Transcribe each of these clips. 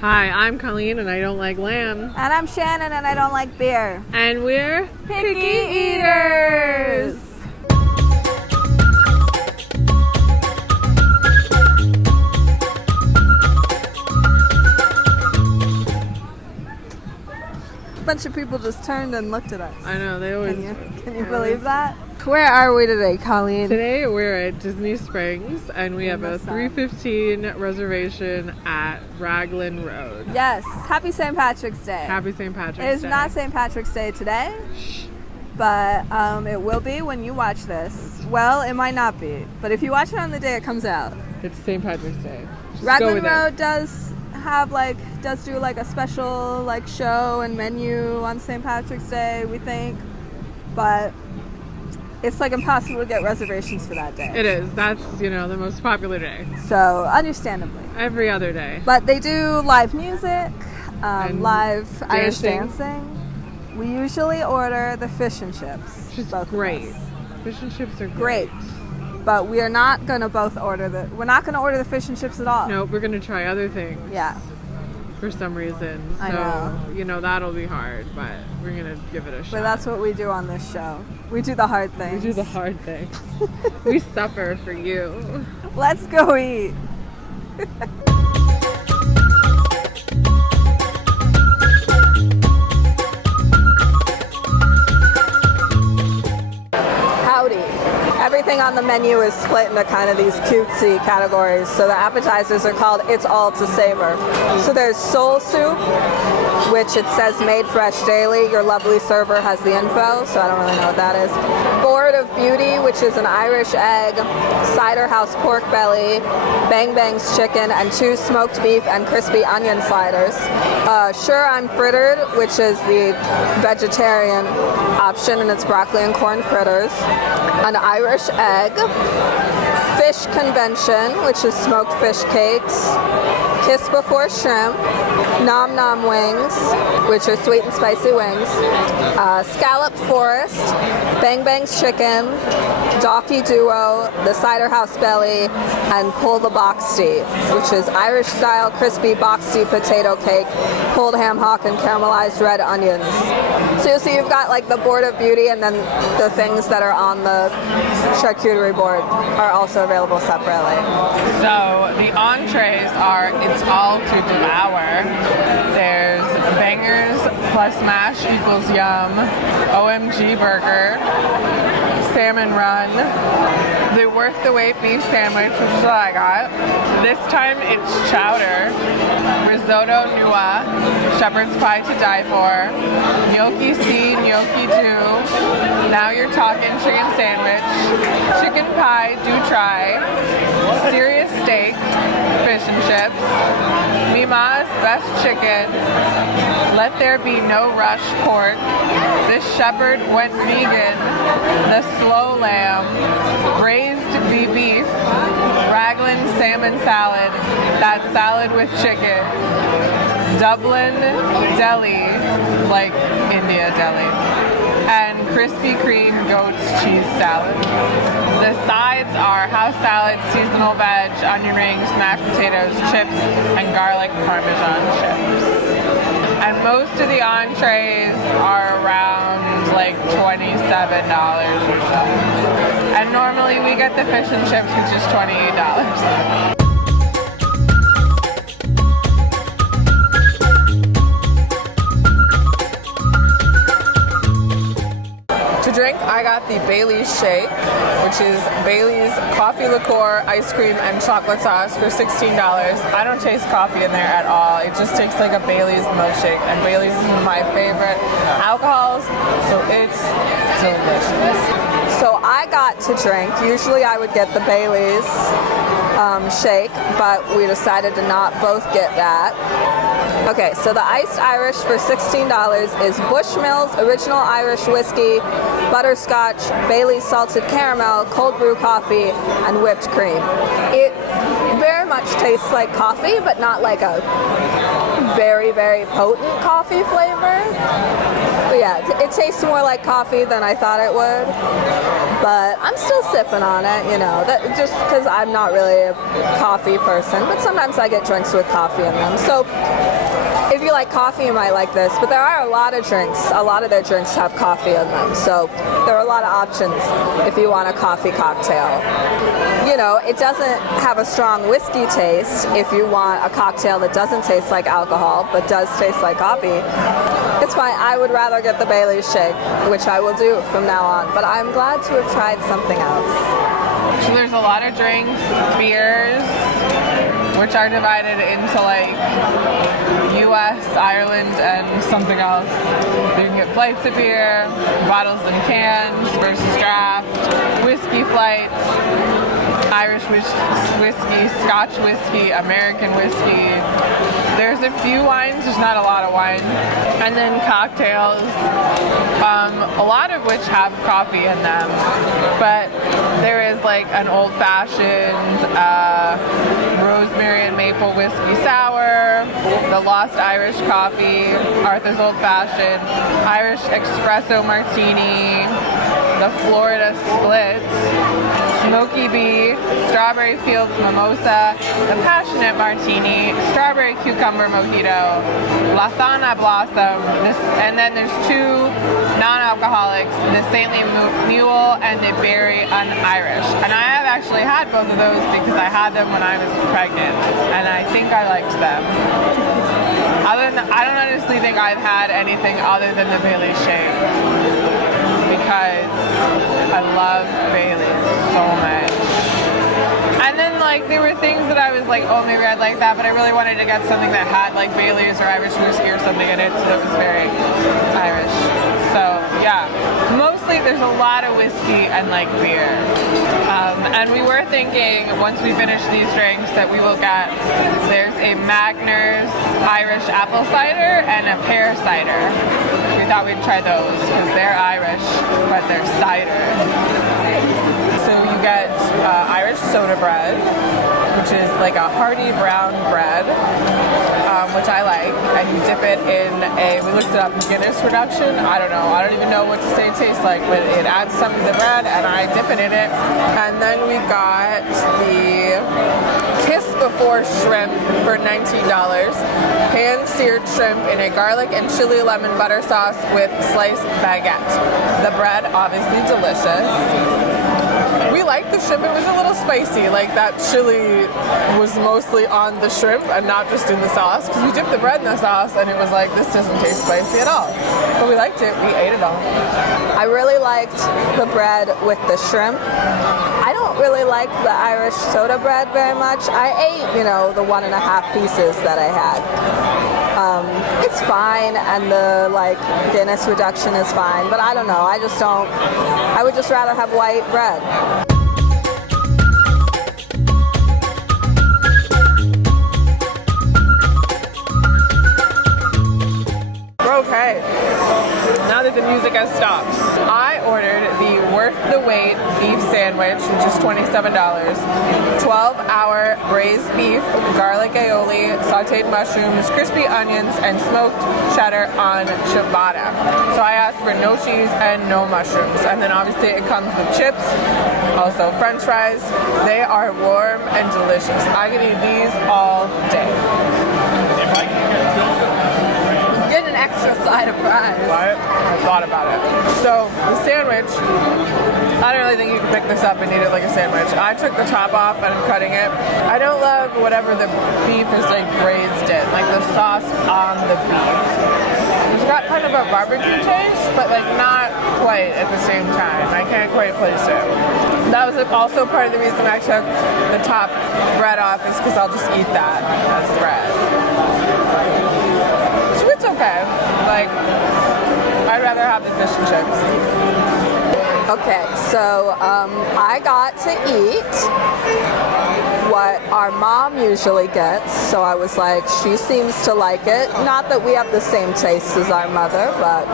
Hi, I'm Colleen and I don't like lamb. And I'm Shannen and I don't like beer. And we're Picky Eaters! A bunch of people just turned and looked at us. I know, they always Can you believe that? Where are we today, Colleen? Today we're at Disney Springs and we have a 3:15 reservation at Raglan Road. Yes, happy St. Patrick's Day. Happy St. Patrick's Day. It is not St. Patrick's Day today, but it will be when you watch this. Well, it might not be, but if you watch it on the day it comes out. It's St. Patrick's Day. Just Raglan Road does do a special show and menu on St. Patrick's Day, we think, but it's impossible to get reservations for that day. It is. That's, the most popular day. So, understandably. Every other day. But they do live music, live Irish dancing. dancing. We usually order the fish and chips. Which is great. Fish and chips are great. But we are not going to order the fish and chips at all. No, we're going to try other things. Yeah. For some reason. I know. That'll be hard, but we're going to give it a shot. But that's what we do on this show. We do the hard things. We do the hard things. We suffer for you. Let's go eat. Howdy. Everything on the menu is split into kind of these cutesy categories. So the appetizers are called It's All to Savor. So there's soul soup, which it says made fresh daily. Your lovely server has the info, so I don't really know what that is. Board of Beauty, which is an Irish egg, cider house pork belly, Bang Bang's chicken, and 2 smoked beef and crispy onion sliders. Sure I'm Frittered, which is the vegetarian option, and it's broccoli and corn fritters. An Irish egg, Fish Convention, which is smoked fish cakes, Kiss Before Shrimp, Nom Nom Wings, which are sweet and spicy wings, Scallop Forest, Bang Bang's Chicken, Docky Duo, the Cider House Belly, and Pull the Boxty, which is Irish-style crispy boxty potato cake, pulled ham hock, and caramelized red onions. So you'll see you've got the Board of Beauty, and then the things that are on the charcuterie board are also available separately. So the entrees are It's All to Devour. There's bangers plus mash equals yum, OMG burger, salmon run, the worth the wait beef sandwich, which is what I got. This time it's chowder, risotto nua, shepherd's pie to die for, gnocchi C, gnocchi do, now you're talking chicken sandwich, chicken pie, do try, serious steak, fish and chips, Mima's best chicken, let there be no rush pork, this shepherd went vegan, the slow lamb, braised beef, Raglan salmon salad, that salad with chicken, Dublin deli, like India deli, and Krispy Kreme goat's cheese salad. The sides are house salad, seasonal veg, onion rings, mashed potatoes, chips, and garlic parmesan chips. And most of the entrees are around $27 or so. And normally we get the fish and chips, which is $28. To drink, I got the Bailey's shake, which is Bailey's coffee liqueur, ice cream, and chocolate sauce for $16. I don't taste coffee in there at all. It just tastes like a Bailey's milkshake, and Bailey's is my favorite alcohols, so it's delicious. So I got to drink. Usually I would get the Bailey's shake, but we decided to not both get that. Okay, so the iced Irish for $16 is Bushmills Original Irish Whiskey, butterscotch, Bailey's salted caramel, cold brew coffee, and whipped cream. It very much tastes like coffee, but not like a very, very potent coffee flavor. But yeah, it tastes more like coffee than I thought it would. But I'm still sipping on it, you know, that just because I'm not really a coffee person, but sometimes I get drinks with coffee in them. So if you like coffee, you might like this, but there are a lot of drinks. A lot of their drinks have coffee in them, so there are a lot of options if you want a coffee cocktail. You know, it doesn't have a strong whiskey taste if you want a cocktail that doesn't taste like alcohol, but does taste like coffee. It's fine. I would rather get the Bailey's shake, which I will do from now on, but I'm glad to have tried something else. So there's a lot of drinks, beers, which are divided into like US, Ireland, and something else. You can get flights of beer, bottles and cans versus draft, whiskey flights, Irish whiskey, Scotch whiskey, American whiskey. There's a few wines, there's not a lot of wine. And then cocktails, a lot of which have coffee in them. But there is like an old-fashioned rosemary and maple whiskey sour, the Lost Irish coffee, Arthur's Old Fashioned, Irish espresso martini, the Florida Splits, Smoky Bee, Strawberry Fields Mimosa, the Passionate Martini, Strawberry Cucumber Mojito, Lathana Blossom, and then there's two non-alcoholics, the Saintly Mule and the Berry Un-Irish. And I have actually had both of those because I had them when I was pregnant, and I think I liked them. I don't honestly think I've had anything other than the Bailey's shake, because I love Bailey's so much. And then like there were things that I was like, oh, maybe I'd like that, but I really wanted to get something that had like Bailey's or Irish whiskey or something in it, so it was very Irish. So yeah, mostly there's a lot of whiskey and like beer. And we were thinking once we finish these drinks that we will get, there's a Magner's Irish apple cider and a pear cider. We thought we'd try those because they're Irish, but they're cider. So you get Irish soda bread, which is like a hearty brown bread, which I like, and you dip it in we looked it up, pickiness reduction. I don't even know what to say it tastes like, but it adds something to the bread, and I dip it in it. And then we got the Kiss Before shrimp for $19, pan-seared shrimp in a garlic and chili lemon butter sauce with sliced baguette. The bread, obviously delicious. We liked the shrimp. It was a little spicy. Like that chili was mostly on the shrimp and not just in the sauce, because we dipped the bread in the sauce and it was like, this doesn't taste spicy at all. But we liked it. We ate it all. I really liked the bread with the shrimp. I don't really like the Irish soda bread very much. I ate, the 1.5 pieces that I had. It's fine, and the Guinness reduction is fine, but I don't know. I would just rather have white bread. Okay, now that the music has stopped, I ordered the Worth the Wait beef sandwich, which is $27. 12-hour braised beef, garlic aioli, sauteed mushrooms, crispy onions, and smoked cheddar on ciabatta. So I asked for no cheese and no mushrooms. And then obviously it comes with chips, also french fries. They are warm and delicious. I could eat these all day. Get an extra side of fries. What? I thought about it. So the sandwich, I don't really think you can pick this up and eat it like a sandwich. I took the top off and I'm cutting it. I don't love whatever the beef is braised in, like the sauce on the beef. It's got kind of a barbecue taste, but not quite at the same time. I can't quite place it. That was also part of the reason I took the top bread off, is because I'll just eat that as bread. It's okay. I'd rather have the fish and chips. Okay, so I got to eat what our mom usually gets, so I was like, she seems to like it. Not that we have the same taste as our mother, but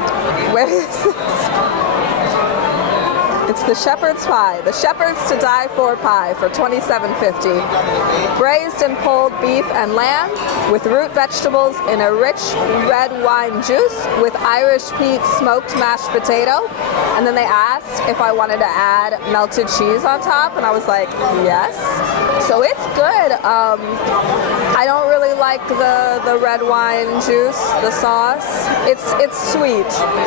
where is this? It's the shepherd's pie. The shepherd's to die for pie for $27.50. Braised and pulled beef and lamb with root vegetables in a rich red wine juice with Irish peat smoked mashed potato. And then they asked if I wanted to add melted cheese on top, and I was like, yes. So it's good. I don't really like the red wine juice, the sauce. It's sweet.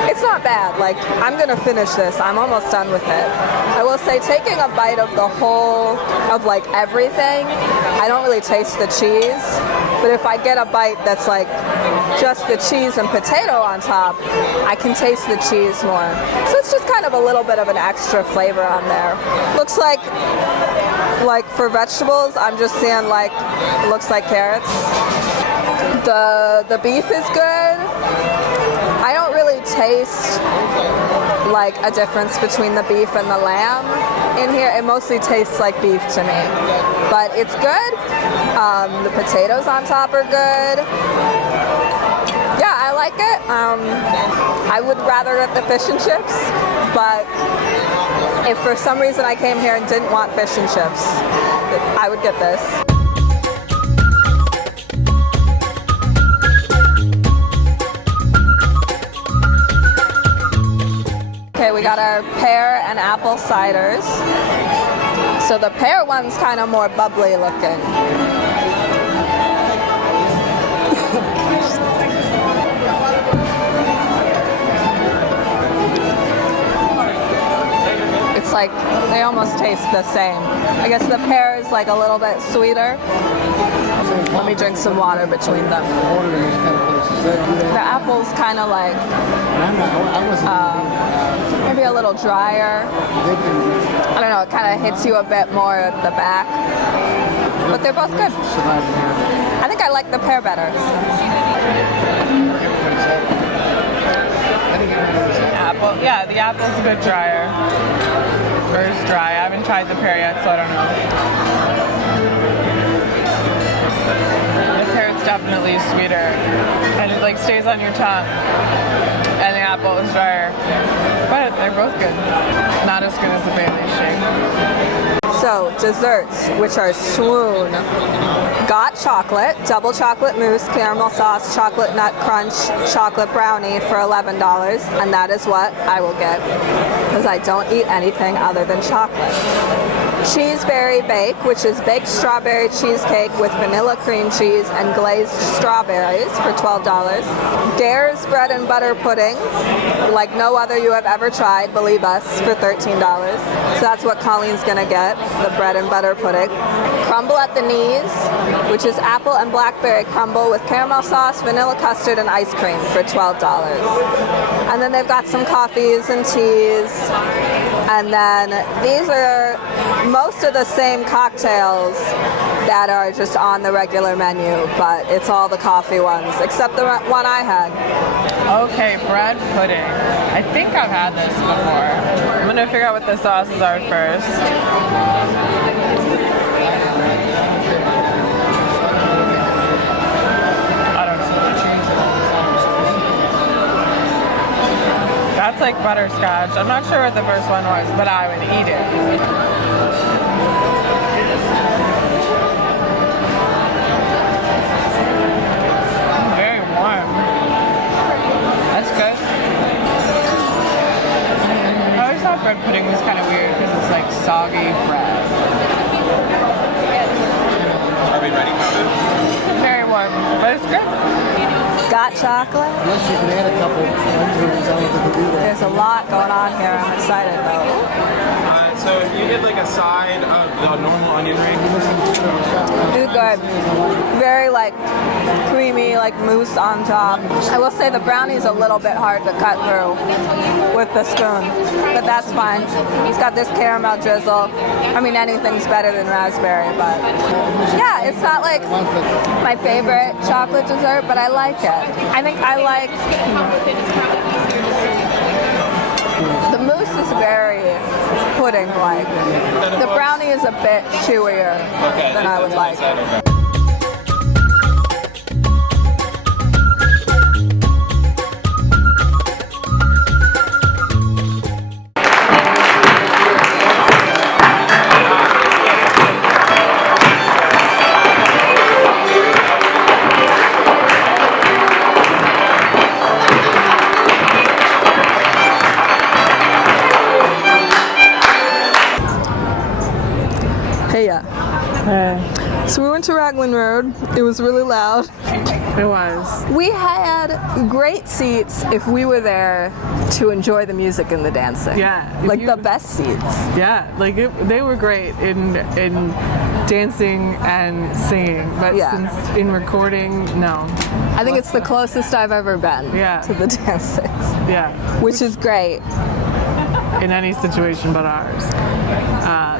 It's not bad. Like, I'm gonna finish this. I'm almost done with it. I will say, taking a bite of the whole of like everything, I don't really taste the cheese. But if I get a bite that's like just the cheese and potato on top, I can taste the cheese more. So it's just kind of a little bit of an extra flavor on there. Looks like for vegetables, I'm just seeing like, it looks like carrots. The beef is good. I don't really taste like a difference between the beef and the lamb in here. It mostly tastes like beef to me, but it's good. The potatoes on top are good. Yeah, I like it. I would rather get the fish and chips, but if for some reason I came here and didn't want fish and chips, I would get this. Okay, we got our pear and apple ciders. So the pear one's kind of more bubbly looking. It's like, they almost taste the same. I guess the pear is like a little bit sweeter. Let me drink some water between them. The apple's kind of like, maybe a little drier. I don't know, it kind of hits you a bit more at the back. But they're both good. I think I like the pear better. Apple, yeah, the apple's a bit drier. Pear's dry. I haven't tried the pear yet, so I don't know. The pear's definitely sweeter, and it like stays on your tongue. And the apple is drier, but they're both good. Not as good as the Bailey shake. So, desserts, which are swoon. Got chocolate, double chocolate mousse, caramel sauce, chocolate nut crunch, chocolate brownie for $11, and that is what I will get, because I don't eat anything other than chocolate. Cheeseberry Bake, which is baked strawberry cheesecake with vanilla cream cheese and glazed strawberries for $12. Dare's bread and butter pudding, like no other you have ever tried, believe us, for $13. So that's what Colleen's gonna get, the bread and butter pudding. Crumble at the Knees, which is apple and blackberry crumble with caramel sauce, vanilla custard, and ice cream for $12. And then they've got some coffees and teas. And then these are most of the same cocktails that are just on the regular menu, but it's all the coffee ones, except the one I had. Okay, bread pudding. I think I've had this before. I'm gonna figure out what the sauces are first. I don't know. That's like butterscotch. I'm not sure what the first one was, but I would eat it. Bread pudding was kind of weird because it's like soggy bread. Are we ready for food? Very warm, but it's good. Got chocolate? Unless you can add a couple flavors, I don't think we'll do that. There's a lot going on here. I'm excited though. So if you get like a side of the normal onion ring. It's good. Very like creamy, like mousse on top. I will say the brownie's a little bit hard to cut through with the spoon, but that's fine. It's got this caramel drizzle. I mean, anything's better than raspberry, but yeah, it's not like my favorite chocolate dessert, but I like it. I think I like the mousse is very pudding-like. The brownie is a bit chewier than I would like. So we went to Raglan Road. It was really loud. It was. We had great seats if we were there to enjoy the music and the dancing. Yeah. Like the best seats. Yeah, like they were great in dancing and singing, but since in recording, no. I think it's the closest I've ever been to the dancing. Yeah. Which is great. In any situation but ours.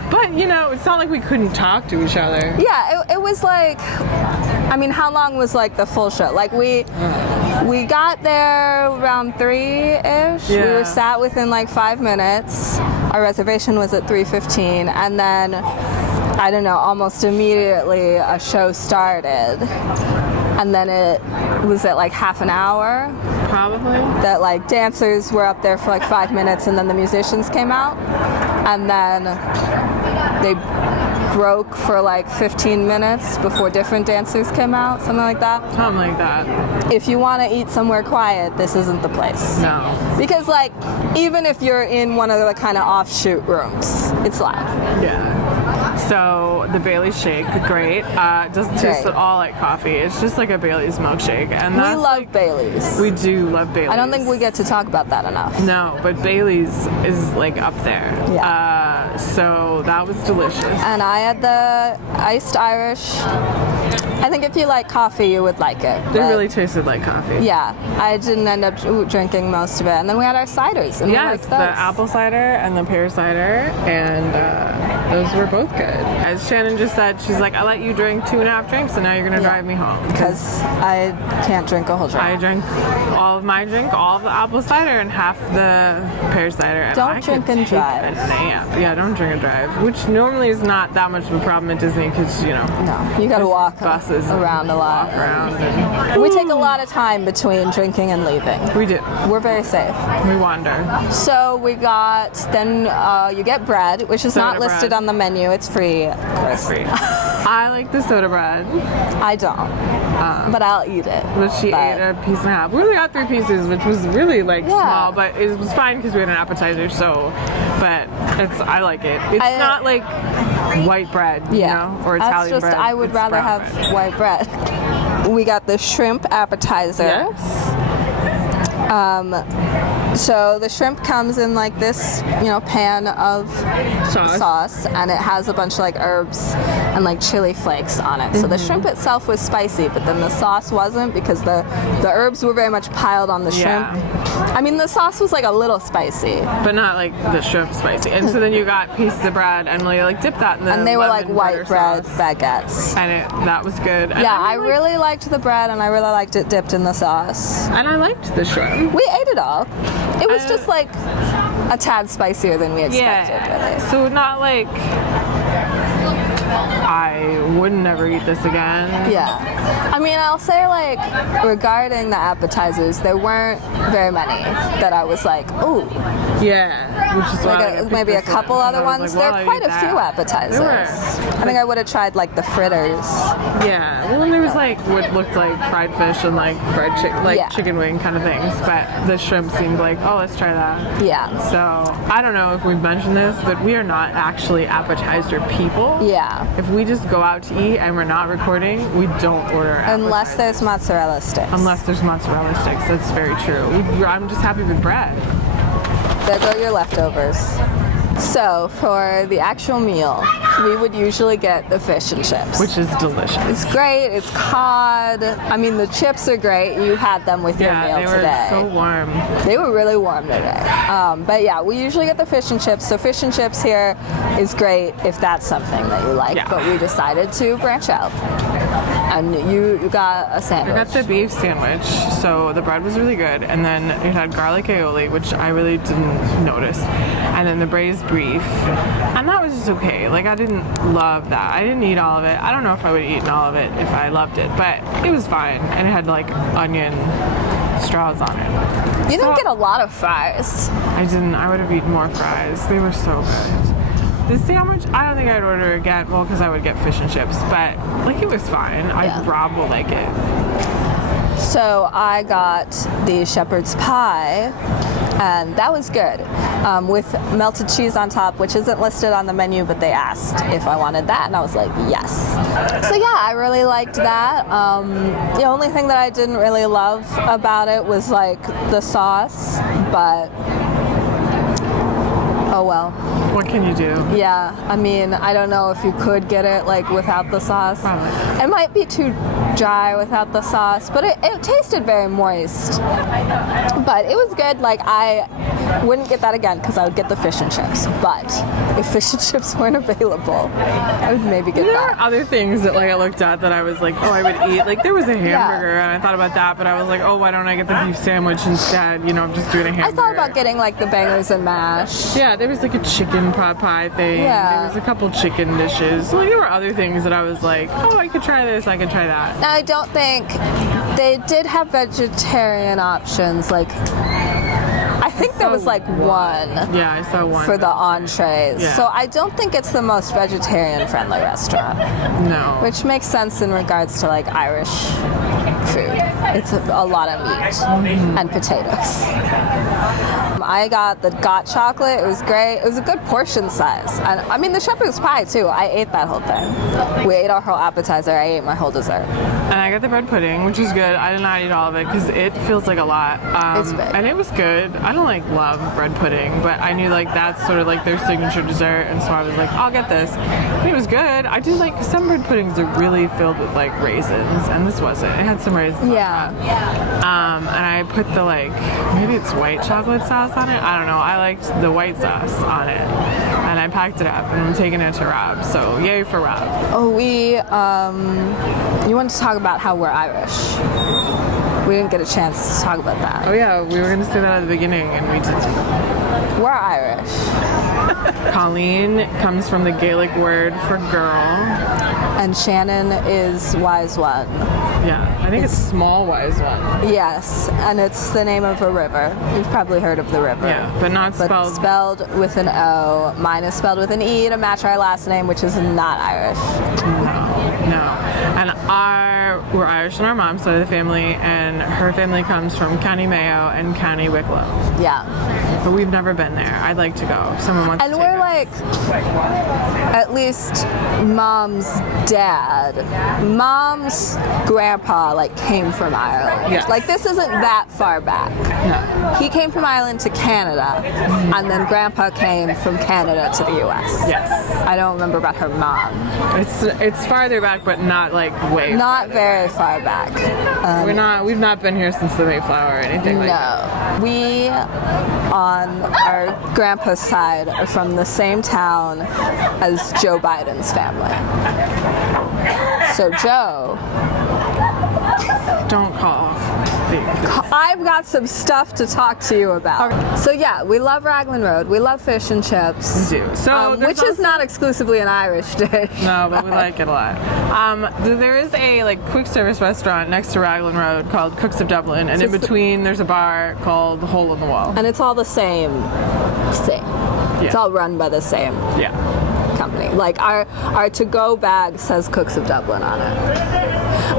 But, you know, it's not like we couldn't talk to each other. Yeah, it was like, I mean, how long was like the full show? Like we got there around 3-ish. Yeah. We were sat within like 5 minutes. Our reservation was at 3:15, and then, I don't know, almost immediately a show started. And then it was at like half an hour. Probably. That like dancers were up there for like 5 minutes, and then the musicians came out. And then they broke for like 15 minutes before different dancers came out, something like that. Something like that. If you want to eat somewhere quiet, this isn't the place. No. Because like, even if you're in one of the kind of offshoot rooms, it's loud. Yeah. So the Bailey's shake, great. It doesn't taste at all like coffee. It's just like a Bailey's milkshake, and We that's love like, Bailey's. We do love Bailey's. I don't think we get to talk about that enough. No, but Bailey's is like up there. Yeah. So that was delicious. And I had the iced Irish. I think if you like coffee, you would like it. It really tasted like coffee. Yeah, I didn't end up drinking most of it. And then we had our ciders. And we liked those. The apple cider and the pear cider, and those were both good. As Shannen just said, she's like, I let you drink 2.5 drinks, and now you're going to drive me home. Because I can't drink a whole drink. I drank all of my drink, all of the apple cider, and half the pear cider. And Don't drink and drive. Yeah, don't drink and drive, which normally is not that much of a problem at Disney because, you know. No, you got to walk buses around a lot. We take a lot of time between drinking and leaving. We do. We're very safe. We wander. So we got, then you get bread, which is not listed on the menu. It's free. It's free. I like the soda bread. I don't, but I'll eat it. But she ate a piece and a half. We only got 3 pieces, which was really like small, but it was fine because we had an appetizer. So, but I like it. It's not like white bread, you know, or Italian bread. I would rather have white bread. We got the shrimp appetizer. Yes. So the shrimp comes in like this, pan of sauce, and it has a bunch of like herbs and like chili flakes on it. So the shrimp itself was spicy, but then the sauce wasn't because the herbs were very much piled on the shrimp. I mean, the sauce was like a little spicy, but not like the shrimp spicy. And so then you got pieces of bread, and you like dipped that in the and they were like white bread sauce. baguettes, and that was good. And I really liked the bread, and I really liked it dipped in the sauce. And I liked the shrimp. We ate it all. It was just like a tad spicier than we expected. Really. So not like I would never eat this again. Yeah. I mean, I'll say like regarding the appetizers, there weren't very many that I was like, ooh. Yeah. Which is like maybe a couple other ones. There are quite a few appetizers. I think I would have tried like the fritters. Yeah. Well, and there was like what looked like fried fish and like fried chicken wing kind of things, but the shrimp seemed like, oh, let's try that. Yeah. So I don't know if we've mentioned this, but we are not actually appetizer people. Yeah. If we just go out to eat and we're not recording, we don't order appetizers. Unless there's mozzarella sticks. Unless there's mozzarella sticks. That's very true. I'm just happy with bread. There go your leftovers. So, for the actual meal, we would usually get the fish and chips. Which is delicious. It's great. It's cod. I mean, the chips are great. You had them with your meal today. Yeah, they were so warm. They were really warm today. But yeah, we usually get the fish and chips. So fish and chips here is great if that's something that you like. Yeah. But we decided to branch out. And you got a sandwich. I got the beef sandwich, so the bread was really good, and then it had garlic aioli, which I really didn't notice, and then the braised beef, and that was just okay. Like, I didn't love that. I didn't eat all of it. I don't know if I would have eaten all of it if I loved it, but it was fine, and it had like onion straws on it. You didn't get a lot of fries. I didn't. I would have eaten more fries. They were so good. The sandwich, I don't think I'd order again. Well, because I would get fish and chips, but like it was fine. Rob will like it. So I got the shepherd's pie, and that was good, with melted cheese on top, which isn't listed on the menu, but they asked if I wanted that, and I was like, yes. So yeah, I really liked that. The only thing that I didn't really love about it was like the sauce, but oh well. What can you do? Yeah, I mean, I don't know if you could get it like without the sauce. Probably. It might be too dry without the sauce, but it tasted very moist. But it was good. Like, I wouldn't get that again because I would get the fish and chips. But if fish and chips weren't available, I would maybe get There that. are other things that like I looked at that I was like, oh, I would eat. Like there was a hamburger, and I thought about that, but I was like, oh, why don't I get the beef sandwich instead? You know, I'm just doing a I hamburger. thought about getting like the bangers and mash. Yeah, there was like a chicken pot pie thing. Yeah. There was a couple chicken dishes. So like, there were other things that I was like, oh, I could try this, I could try that. Now, I don't think they did have vegetarian options. Like, I think there was like one. Yeah, I saw one. For the entrees. Yeah. So I don't think it's the most vegetarian friendly restaurant, No. which makes sense in regards to like Irish food. It's a lot of meat and potatoes. I got the got chocolate. It was great. It was a good portion size. And I mean, the shepherd's pie too. I ate that whole thing. We ate our whole appetizer. I ate my whole dessert. And I got the bread pudding, which was good. I did not eat all of it because it feels like a lot. It's big. And it was good. I don't like love bread pudding, but I knew like that's sort of like their signature dessert, and so I was like, I'll get this. And it was good. I do like some bread puddings are really filled with like raisins, and this wasn't. It had some raisins. Yeah. And I put the like maybe it's white chocolate sauce on it. I don't know. I liked the white sauce on it, and I packed it up and I'm taking it to Rob. So yay for Rob. Oh, you wanted to talk about how we're Irish. We didn't get a chance to talk about that. Oh yeah, we were gonna say that at the beginning, and we didn't. We're Irish. Colleen comes from the Gaelic word for girl. And Shannen is wise one. Yeah, I think it's small wise one. Yes, and it's the name of a river. You've probably heard of the river. Yeah, but not spelled. Spelled with an O. Mine is spelled with an E to match our last name, which is not Irish. No. And we're Irish on our mom's side of the family, and her family comes from County Mayo and County Wicklow. Yeah. But we've never been there. I'd like to go if someone wants And to we're take like, at least mom's dad, mom's grandpa like came from Ireland. Yes. Like this isn't that far back. No. He came from Ireland to Canada, and then grandpa came from Canada to the US. Yes. I don't remember about her mom. It's farther back, but not like way. Not very far back. We've not been here since the Mayflower or anything like that. No. We, on our grandpa's side, are from the same town as Joe Biden's family. So Joe, Don't call. I've got some stuff to talk to you about. So yeah, we love Raglan Road. We love fish and chips. We do. So which is not exclusively an Irish dish. No, but we like it a lot. There is a like quick service restaurant next to Raglan Road called Cooks of Dublin, and in between there's a bar called Hole in the Wall. And it's all the same. It's all run by the same Yeah. company. Like our to-go bag says Cooks of Dublin on it.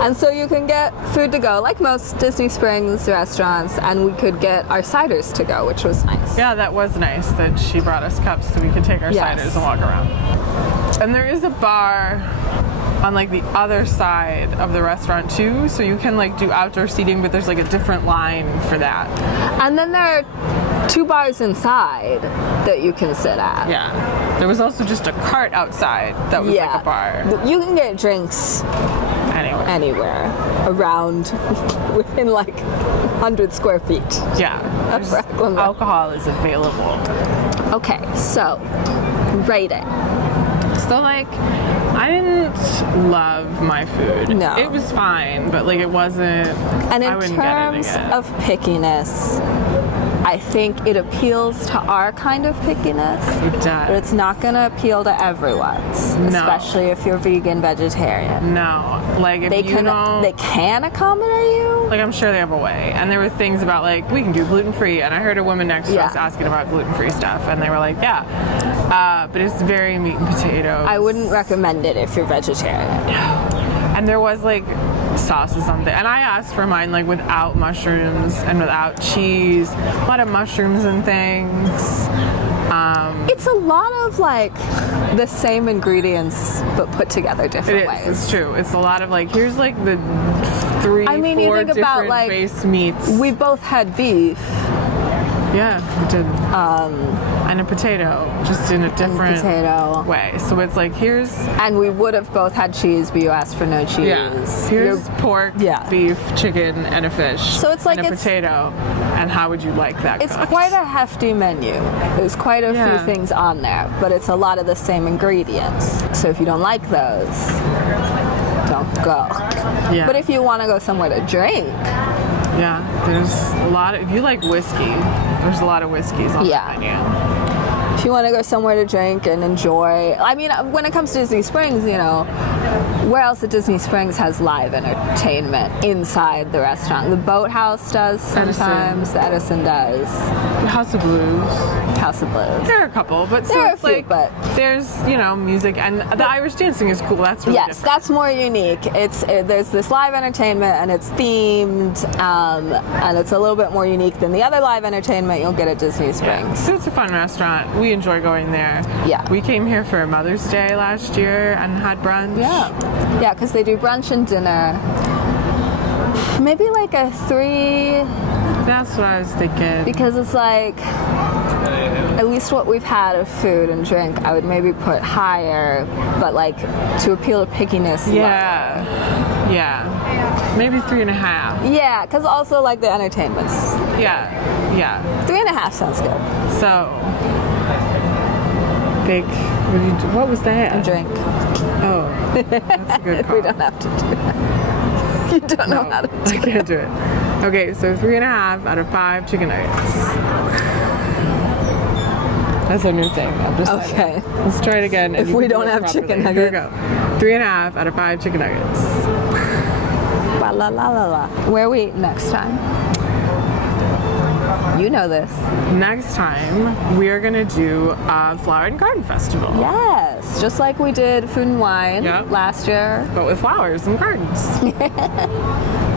And so you can get food to go, like most Disney Springs restaurants, and we could get our ciders to go, which was nice. Yeah, that was nice that she brought us cups so we could take our Yes. ciders and walk around. And there is a bar on like the other side of the restaurant too, so you can like do outdoor seating, but there's like a different line for that. And then there are 2 bars inside that you can sit at. Yeah. There was also just a cart outside that was like a bar. You can get drinks Anyway. anywhere around within like 100 square feet. Yeah. Of Raglan Road. Alcohol is available. Okay, so rating. So like, I didn't love my food. No. It was fine, but like it wasn't. And I in wouldn't get it terms again. of pickiness, I think it appeals to our kind of pickiness. It does. But it's not going to appeal to everyone's, especially if you're vegan, vegetarian. No, like if They you don't, can accommodate you. like I'm sure they have a way. And there were things about like we can do gluten free, and I heard a woman next to us Yeah. asking about gluten free stuff, and they were like, yeah, but it's very meat and potatoes. I wouldn't recommend it if you're vegetarian. And there was like sauces on there. And I asked for mine like without mushrooms and without cheese. A lot of mushrooms and things. It's a lot of like the same ingredients but put together different ways. It's true. It's a lot of like, here's like the three, I mean, you four think different about, like, base meats. We both had beef. Yeah, we did. And a potato, just in a different potato. way. So it's like, here's... And we would have both had cheese, but you asked for no cheese. Yeah. Here's pork, beef, chicken, and a fish. So it's like and a potato. And how would you like that It's cooked? quite a hefty menu. There's quite a few things on there, but it's a lot of the same ingredients. So if you don't like those, don't go. Yeah. But if you want to go somewhere to drink... Yeah, there's a lot of... If you like whiskey, there's a lot of whiskeys on the menu. If you want to go somewhere to drink and enjoy, I mean, when it comes to Disney Springs, you know, where else at Disney Springs has live entertainment inside the restaurant? The Boathouse does sometimes. The Edison does. The House of Blues. House of Blues. There are a couple, but there are a few, like, but there's, you know, music, and the Irish dancing is cool. That's really different. That's more unique. There's this live entertainment, and it's themed, and it's a little bit more unique than the other live entertainment you'll get at Disney Springs. Yeah. So it's a fun restaurant. We enjoy going there. Yeah. We came here for Mother's Day last year and had brunch. Yeah, because they do brunch and dinner. Maybe like a 3. That's what I was thinking. Because it's like, at least what we've had of food and drink, I would maybe put higher, but like to appeal to pickiness. Yeah. Yeah. Maybe 3.5. Yeah, because also like the entertainments. Yeah. Yeah. 3.5 sounds good. So, big. What was that? A drink. Oh, that's a good call. We don't have to do that. You don't know how to do it. I can't do it. Okay, so 3.5 out of 5 chicken nuggets. That's a new thing. I'm just okay. Let's try it again. If we don't have chicken nuggets. Here we go. 3.5 out of 5 chicken nuggets. La la la la la. Where are we next time? You know this. Next time, we are going to do a Flower and Garden Festival. Yes, just like we did Food and Wine last year. But with flowers and gardens.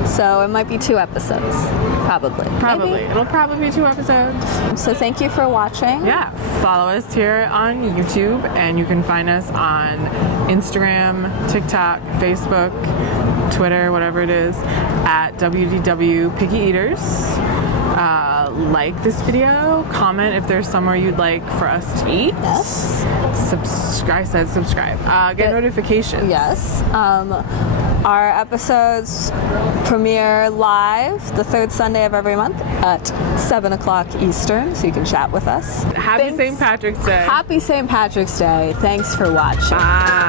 So it might be 2 episodes, probably. Probably. It'll probably be 2 episodes. So thank you for watching. Yeah. Follow us here on YouTube, and you can find us on Instagram, TikTok, Facebook, Twitter, whatever it is, at WDW Picky Eaters. Like this video, comment if there's somewhere you'd like for us to eat. Yes. I said subscribe. Get notifications. Yes. Our episodes premiere live the 3rd Sunday of every month at 7 o'clock Eastern, so you can chat with us. Happy St. Patrick's Day. Happy St. Patrick's Day. Thanks for watching. Bye.